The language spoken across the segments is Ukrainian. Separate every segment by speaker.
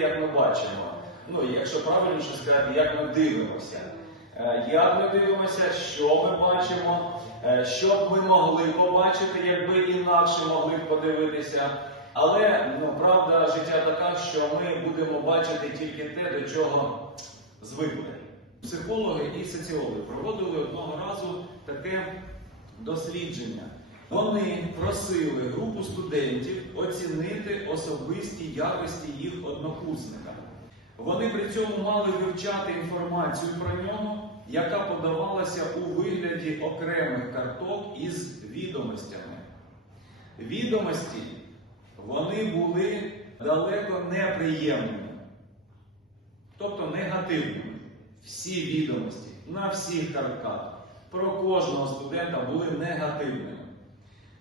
Speaker 1: як ми бачимо. Ну, якщо правильніше сказати, як ми дивимося. Е, Як ми дивимося, що ми бачимо, е, що б ми могли побачити, якби інакше могли б подивитися. Але ну, правда життя така, що ми будемо бачити тільки те, до чого звикли. Психологи і соціологи проводили одного разу таке дослідження. Вони просили групу студентів оцінити особисті якості їх однокурсника. Вони при цьому мали вивчати інформацію про нього, яка подавалася у вигляді окремих карток із відомостями. Відомості вони були далеко неприємними, тобто негативними. Всі відомості на всіх картках про кожного студента були негативними.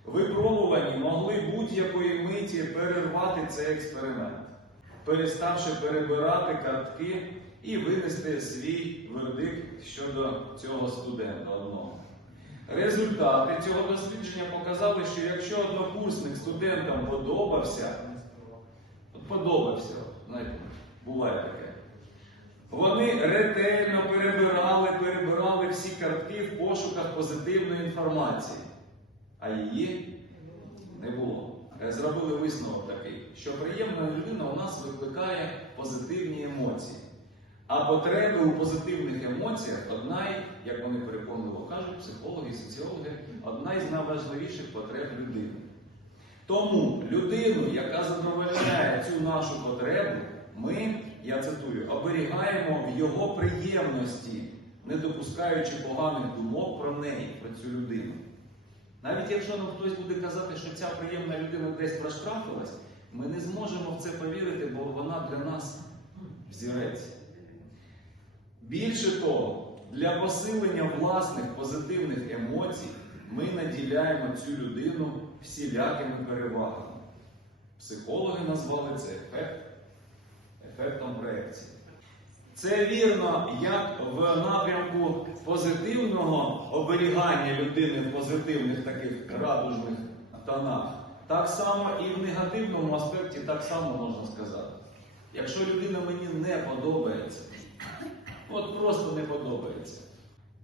Speaker 1: Випробувані могли будь-якої миті перервати цей експеримент, переставши перебирати картки і винести свій вердикт щодо цього студента одного. Результати цього дослідження показали, що якщо однокурсник студентам подобався, от подобався, знаєте, буває таке. Вони ретельно перебирали, перебирали всі картки в пошуках позитивної інформації, а її не було. Е, Зробили висновок такий, що приємна людина у нас викликає позитивні емоції. А потреби у позитивних емоціях одна, як вони переконливо кажуть, психологи і соціологи, одна із найважливіших потреб людини. Тому людину, яка задовольняє цю нашу потребу, ми, я цитую, оберігаємо в його приємності, не допускаючи поганих думок про неї, про цю людину. Навіть якщо нам хтось буде казати, що ця приємна людина десь проштрафилась, ми не зможемо в це повірити, бо вона для нас взірець. Більше того, для посилення власних позитивних емоцій ми наділяємо цю людину всілякими перевагами. Психологи назвали це ефект, ефектом проекції. Це вірно як в напрямку позитивного оберігання людини в позитивних таких радужних тонах, так само і в негативному аспекті так само можна сказати. Якщо людина мені не подобається, от просто не подобається.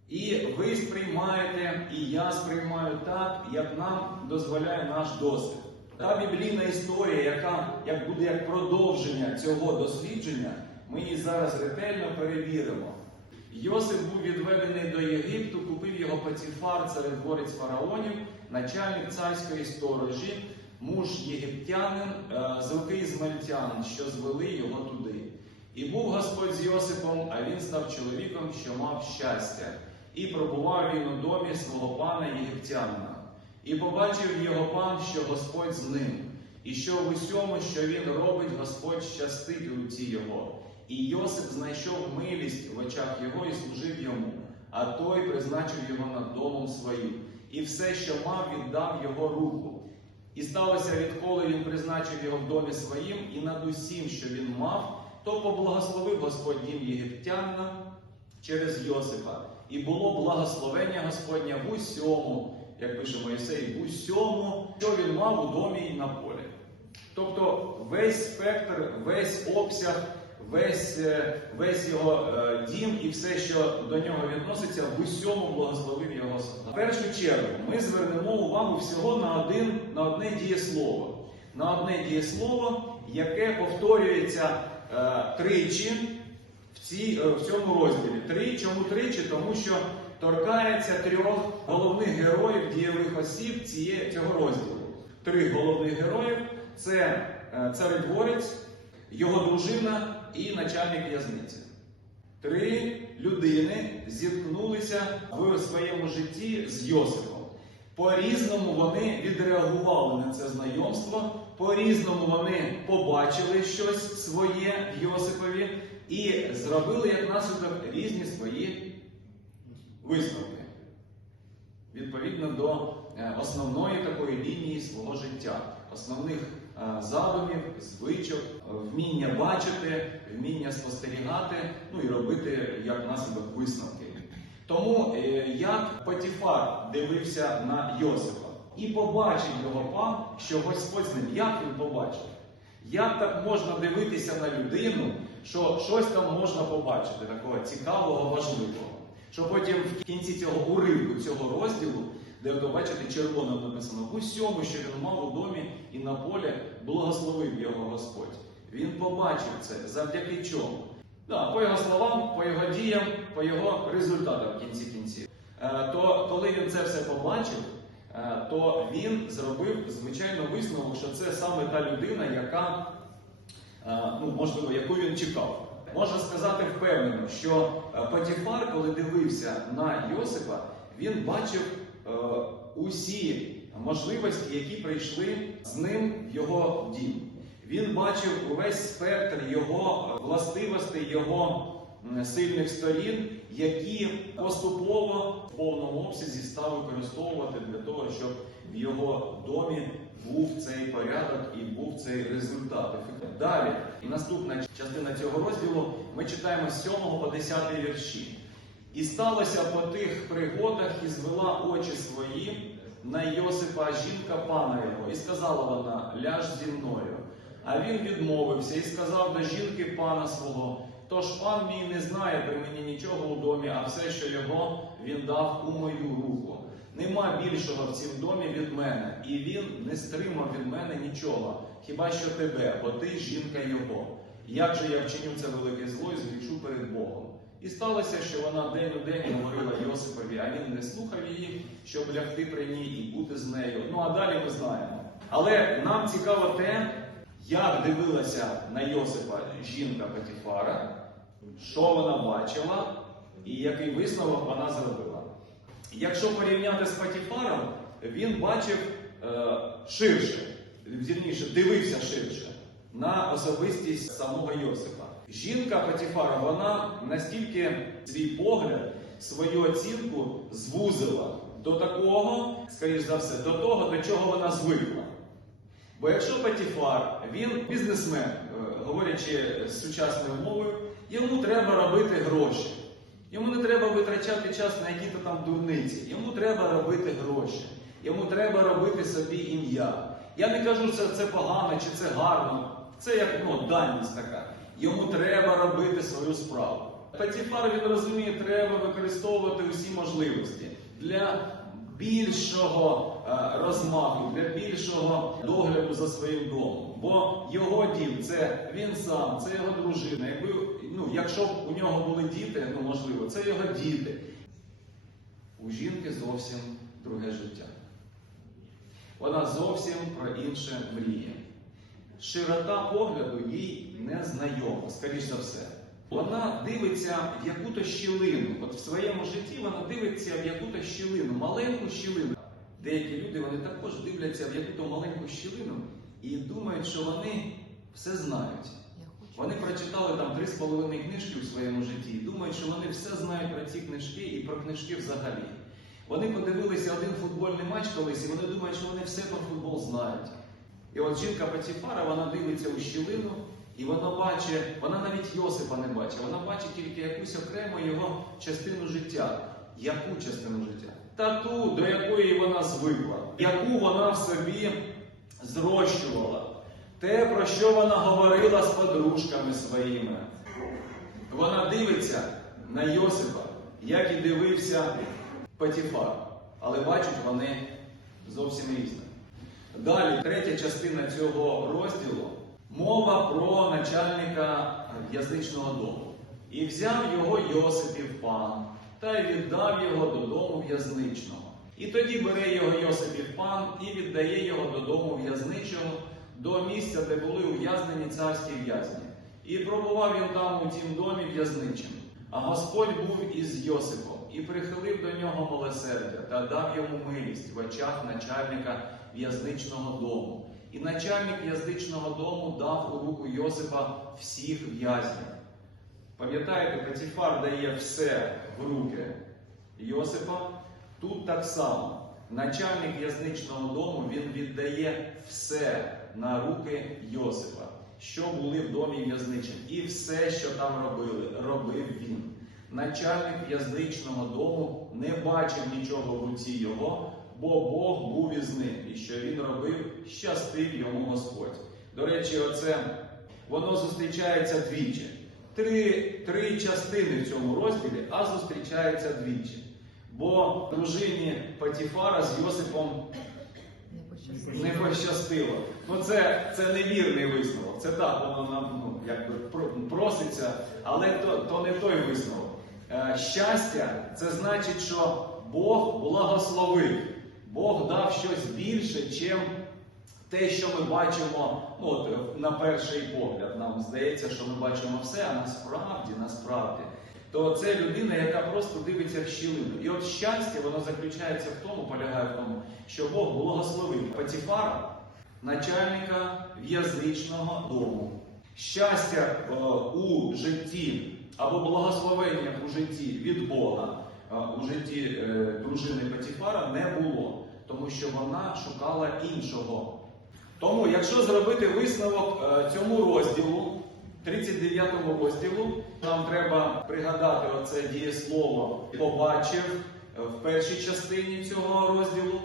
Speaker 1: І ви сприймаєте, і я сприймаю так, як нам дозволяє наш досвід. Та біблійна історія, яка як буде як продовження цього дослідження, ми її зараз ретельно перевіримо. Йосип був відведений до Єгипту, купив його Патіфар, царедворець фараонів, начальник царської сторожі, муж єгиптянин, е, з руки ізмальтянин, що звели його туди. І був Господь з Йосипом, а він став чоловіком, що мав щастя, і пробував він у домі свого пана єгиптянина. І побачив його пан, що Господь з ним, і що в усьому, що він робить, Господь щастить у руці його. І Йосип знайшов милість в очах його і служив йому, а той призначив його над домом своїм, і все, що мав, віддав його руку. І сталося, відколи він призначив його в домі своїм, і над усім, що він мав, то поблагословив Господь дім єгиптянина через Йосипа. І було благословення Господня в усьому, як пише Моїсей, в усьому, що він мав у домі і на полі. Тобто весь спектр, весь обсяг, весь, е, весь його е, дім і все, що до нього відноситься, в усьому благословив його. В першу чергу ми звернемо увагу всього на, один, на одне дієслово. На одне дієслово, яке повторюється е, тричі в, цій, е, в цьому розділі. Три, чому тричі? Тому що торкається трьох головних героїв дієвих осіб ціє, цього розділу. Три головних героїв це е, царедворець, його дружина і начальник в'язниці. Три людини зіткнулися в своєму житті з Йосипом. По-різному вони відреагували на це знайомство, по-різному вони побачили щось своє в Йосипові і зробили як наслідок різні свої висновки відповідно до е, основної такої лінії свого життя, основних е, задумів, звичок, вміння бачити, вміння спостерігати, ну і робити як наслідок висновки. Тому е, як Патіфар дивився на Йосипа і побачив його пан, що Господь з ним, як він побачив? Як так можна дивитися на людину, що щось там можна побачити, такого цікавого, важливого? Що потім в кінці цього уривку цього розділу, де ви бачите червоним написано, усьому, що він мав у домі і на полі, благословив його Господь. Він побачив це завдяки чому? Да, по його словам, по його діям, по його результатам в кінці кінців. Е, То коли він це все побачив, е, то він зробив звичайно висновок, що це саме та людина, яка е, ну, можливо, яку він чекав. Можна сказати впевнено, що Патіфар, коли дивився на Йосипа, він бачив усі можливості, які прийшли з ним в його дім. Він бачив увесь спектр його е, властивостей, його сильних сторін, які поступово в повному обсязі став використовувати для того, щоб в його домі був цей порядок і був цей результат. Далі, наступна частина цього розділу, ми читаємо з 7 по 10 вірші. І сталося по тих пригодах, і звела очі свої на Йосипа жінка пана його, і сказала вона: ляж зі мною. А він відмовився і сказав до жінки пана свого: Тож пан мій не знає при мені нічого у домі, а все, що його він дав у мою руку. Нема більшого в цім домі від мене, і він не стримав від мене нічого, хіба що тебе, бо ти жінка його. Як же я вчиню це велике зло і згрішу перед Богом? І сталося, що вона день у день говорила Йосипові, а він не слухав її, щоб лягти при ній і бути з нею. Ну а далі ми знаємо. Але нам цікаво те, як дивилася на Йосипа жінка Петіфара, що вона бачила і який висновок вона зробила. Якщо порівняти з Патіфаром, він бачив е, ширше, вірніше, дивився ширше на особистість самого Йосипа. Жінка Патіфара, вона настільки свій погляд, свою оцінку звузила до такого, скоріш за все, до того, до чого вона звикла. Бо якщо Патіфар, він бізнесмен, е, говорячи сучасною мовою, йому треба робити гроші. Йому не треба витрачати час на які-то там дурниці. Йому треба робити гроші. Йому треба робити собі ім'я. Я не кажу, що це погано чи це гарно. Це як ну, даність така. Йому треба робити свою справу. Патіфар він розуміє, треба використовувати усі можливості для більшого е, розмаху, для більшого догляду за своїм домом. Бо його дім це він сам, це його дружина. Якби, ну, якщо б у нього були діти, ну можливо, це його діти. У жінки зовсім друге життя. Вона зовсім про інше мріє. Широта погляду їй не знайома, скоріш за все. Вона дивиться в яку-то щілину. От в своєму житті вона дивиться в яку-то щілину, маленьку щілину. Деякі люди вони також дивляться в яку-то маленьку щілину і думають, що вони все знають. Вони прочитали там три з половиною книжки у своєму житті і думають, що вони все знають про ці книжки і про книжки взагалі. Вони подивилися один футбольний матч колись, і вони думають, що вони все про футбол знають. І от жінка Патіфара, вона дивиться у щілину, і вона бачить, вона навіть Йосипа не бачить, вона бачить тільки якусь окрему його частину життя. Яку частину життя? Та ту, до якої вона звикла, яку вона в собі зрощувала. Те, про що вона говорила з подружками своїми. Вона дивиться на Йосипа, як і дивився Патіфар. Але бачать вони зовсім різне. Далі, третя частина цього розділу мова про начальника в'язничного дому. І взяв його Йосипів пан, та й віддав його додому в'язничного. І тоді бере його Йосипів пан і віддає його додому в'язничого до місця, де були ув'язнені царські в'язні. І пробував він там у тім домі в'язничим. А Господь був із Йосипом і прихилив до нього милосердя та дав йому милість в очах начальника в'язничного дому. І начальник в'язничного дому дав у руку Йосипа всіх в'язнів. Пам'ятаєте, Патіфар дає все в руки Йосипа. Тут так само. Начальник в'язничного дому він віддає все на руки Йосипа, що були в домі в'язничим. І все, що там робили, робив він. Начальник в'язничного дому не бачив нічого в руці його, бо Бог був із ним, і що він робив, щастив йому Господь. До речі, оце воно зустрічається двічі. Три, три частини в цьому розділі, а зустрічається двічі. Бо дружині Патіфара з Йосипом
Speaker 2: Не пощастило.
Speaker 1: Ну це, це невірний висновок. Це так, воно нам ну, якби проситься, але то, то не той висновок. Е, щастя це значить, що Бог благословив. Бог дав щось більше, чим те, що ми бачимо ну, от, е, на перший погляд. Нам здається, що ми бачимо все, а насправді, насправді. То це людина, яка просто дивиться в щілину. І от щастя, воно заключається в тому, полягає в тому, що Бог благословив Патіфара, начальника в'язничного дому. Щастя е, у житті або благословення у житті від Бога е, у житті дружини Патіфара не було, тому що вона шукала іншого. Тому, якщо зробити висновок е, цьому розділу, 39 розділу, нам треба пригадати оце дієслово побачив е, в першій частині цього розділу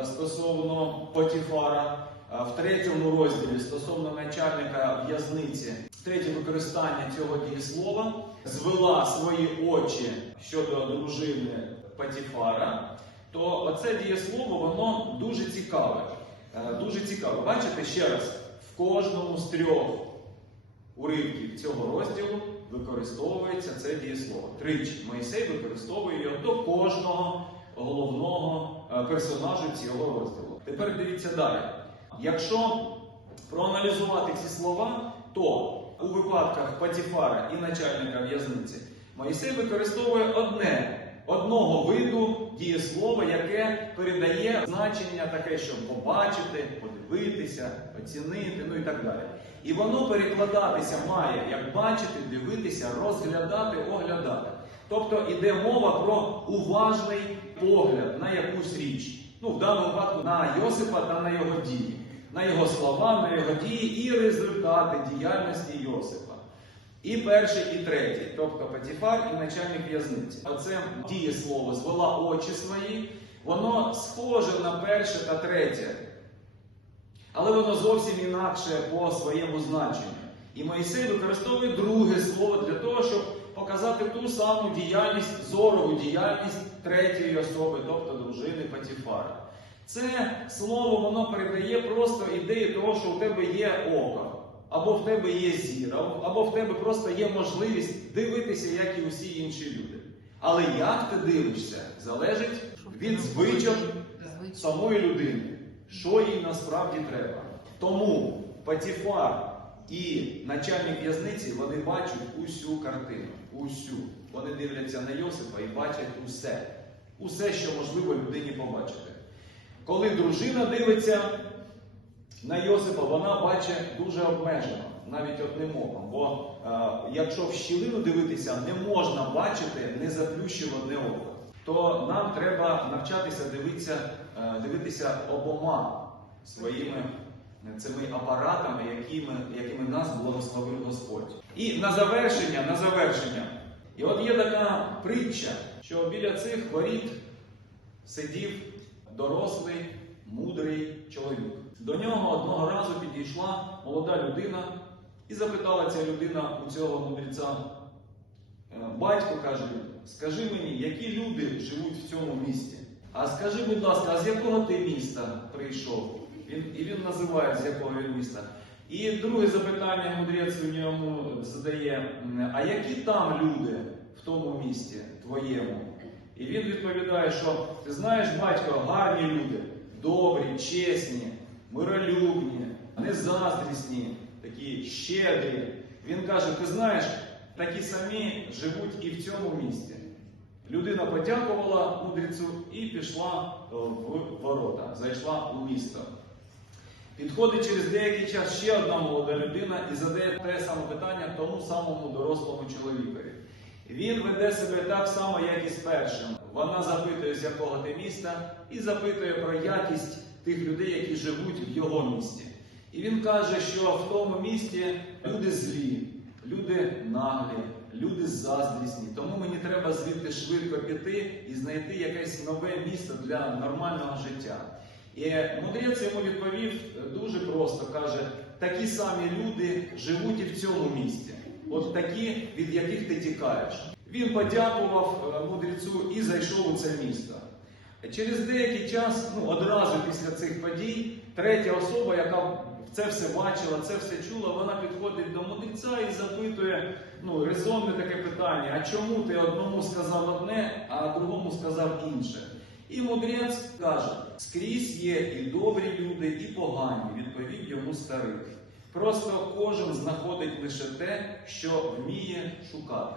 Speaker 1: е, стосовно Потіфара, в третьому розділі стосовно начальника в'язниці, третє використання цього дієслова звела свої очі щодо дружини Патіфара, то оце дієслово воно дуже цікаве. Е, Дуже цікаве. Бачите ще раз, в кожному з трьох уривків цього розділу використовується це дієслово. Тричі Моїсей використовує його до кожного головного е, персонажу цього розділу. Тепер дивіться далі. Якщо проаналізувати ці слова, то у випадках Патіфара і начальника в'язниці Моїсей використовує одне, одного виду дієслова, яке передає значення таке, щоб побачити, подивитися, оцінити, ну і так далі. І воно перекладатися має, як бачити, дивитися, розглядати, оглядати. Тобто йде мова про уважний погляд на якусь річ. Ну, в даному випадку на Йосипа та на його дії, на його слова, на його дії і результати діяльності Йосипа. І перший, і третій, тобто Патіфар і начальник в'язниці. Оце дієслово звела очі свої, воно схоже на перше та третє. Але воно зовсім інакше по своєму значенню. І Моїсей використовує друге слово для того, щоб показати ту саму діяльність, зорову діяльність третьої особи, тобто дружини Патіфара. Це слово воно передає просто ідею того, що у тебе є око, або в тебе є зір, або- або в тебе просто є можливість дивитися, як і усі інші люди. Але як ти дивишся, залежить від звичок самої людини, що їй насправді треба. Тому Патіфар і начальник в'язниці вони бачать усю картину. Усю. Вони дивляться на Йосипа і бачать усе. Усе, що можливо людині побачити. Коли дружина дивиться на Йосипа, вона бачить дуже обмежено, навіть одним оком. Бо е, якщо в щілину дивитися, не можна бачити не заплющуване око. То нам треба навчатися дивитися, е, дивитися обома своїми е, цими апаратами, якими, якими нас благословив Господь. І на завершення, на завершення. І от є така притча, що біля цих воріт сидів дорослий, мудрий чоловік. До нього одного разу підійшла молода людина і запитала ця людина у цього мудреця. «Е, Батько каже, скажи мені, які люди живуть в цьому місті? А скажи, будь ласка, а з якого ти міста прийшов? Він, і він називає, з якого він міста. І друге запитання мудрець у ньому задає: а які там люди в тому місті твоєму? І він відповідає, що ти знаєш, батько, гарні люди, добрі, чесні, миролюбні, незаздрісні, такі щедрі. Він каже: ти знаєш, такі самі живуть і в цьому місті. Людина подякувала мудрецю і пішла е, в ворота, зайшла у місто. Підходить через деякий час ще одна молода людина і задає те саме питання тому самому дорослому чоловікові. Він веде себе так само, як і з першим. Вона запитує, з якого ти міста, і запитує про якість тих людей, які живуть в його місті. І він каже, що в тому місті люди злі, люди наглі, люди заздрісні. Тому мені треба звідти швидко піти і знайти якесь нове місто для нормального життя. І мудрець йому відповів дуже просто: каже: такі самі люди живуть і в цьому місті. От такі, від яких ти тікаєш. Він подякував е, мудрецю і зайшов у це місто. Через деякий час, ну одразу після цих подій, третя особа, яка це все бачила, це все чула, вона підходить до мудреця і запитує ну, резонне таке питання: а чому ти одному сказав одне, а другому сказав інше? І мудрець каже: скрізь є і добрі люди, і погані, відповів йому старий. Просто кожен знаходить лише те, що вміє шукати.